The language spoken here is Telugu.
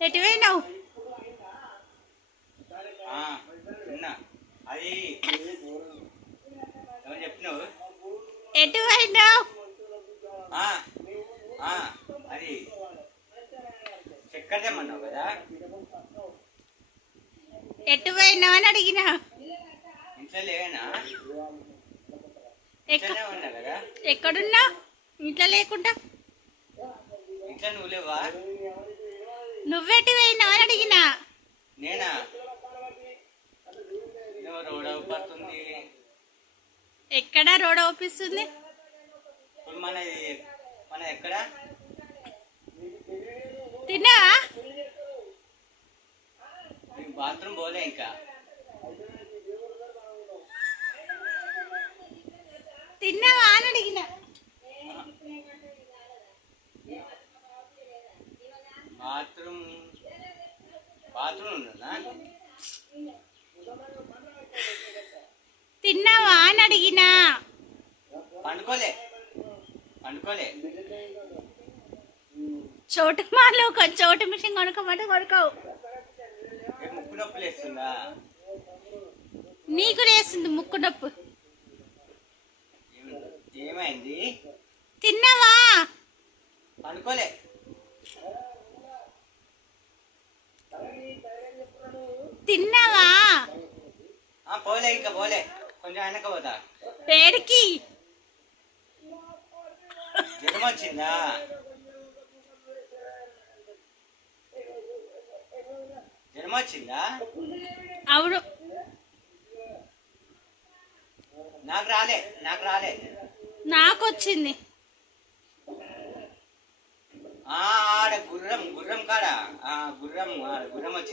ఎటు పోయినావు? అది చెప్పినావు ఎటు పోయినావు? అది చక్కెర తెమ్మన్నావు కదా. ఎటు పోయినావు అని అడిగినా. ఇంట్లో లేనా? ఉన్నా కదా. ఎక్కడున్నా? ఇంట్లో లేకుండా. ఇంట్లో నువ్వు లేవా? నువ్వెటు పోయినావు అని అడిగినా. నేనా? రోడ్ అవుతుంది. ఎక్కడ రోడ్ అవుపిస్తుంది? మన ఎక్కడ తిన్నావా? బాత్రూమ్ పోలే ఇంకా. తిన్నావా అని అడిగిన. బాత్రూమ్ ఉందా? తిన్నావా అని అడిగినా. పండుకోలే. చోటు మాలో ఒక చోటు మిషన్ కొనుక్కోమంటే కొనుక్కోవు. ముక్కు నొప్పి లేస్తుందా? నీకు లేస్తుంది ముక్కు నొప్పు. ఏమైంది? తిన్నావా? పండుకోలే. తిన్నావా? పోలే ఇంకా పోలే. కొంచెం వెనక పోతా. పేరుకి జ్వరం వచ్చిందా? అవును. నాకు రాలే. నాకు వచ్చింది. ఆడ గుర్రం కాడ గుర్రం వచ్చింది.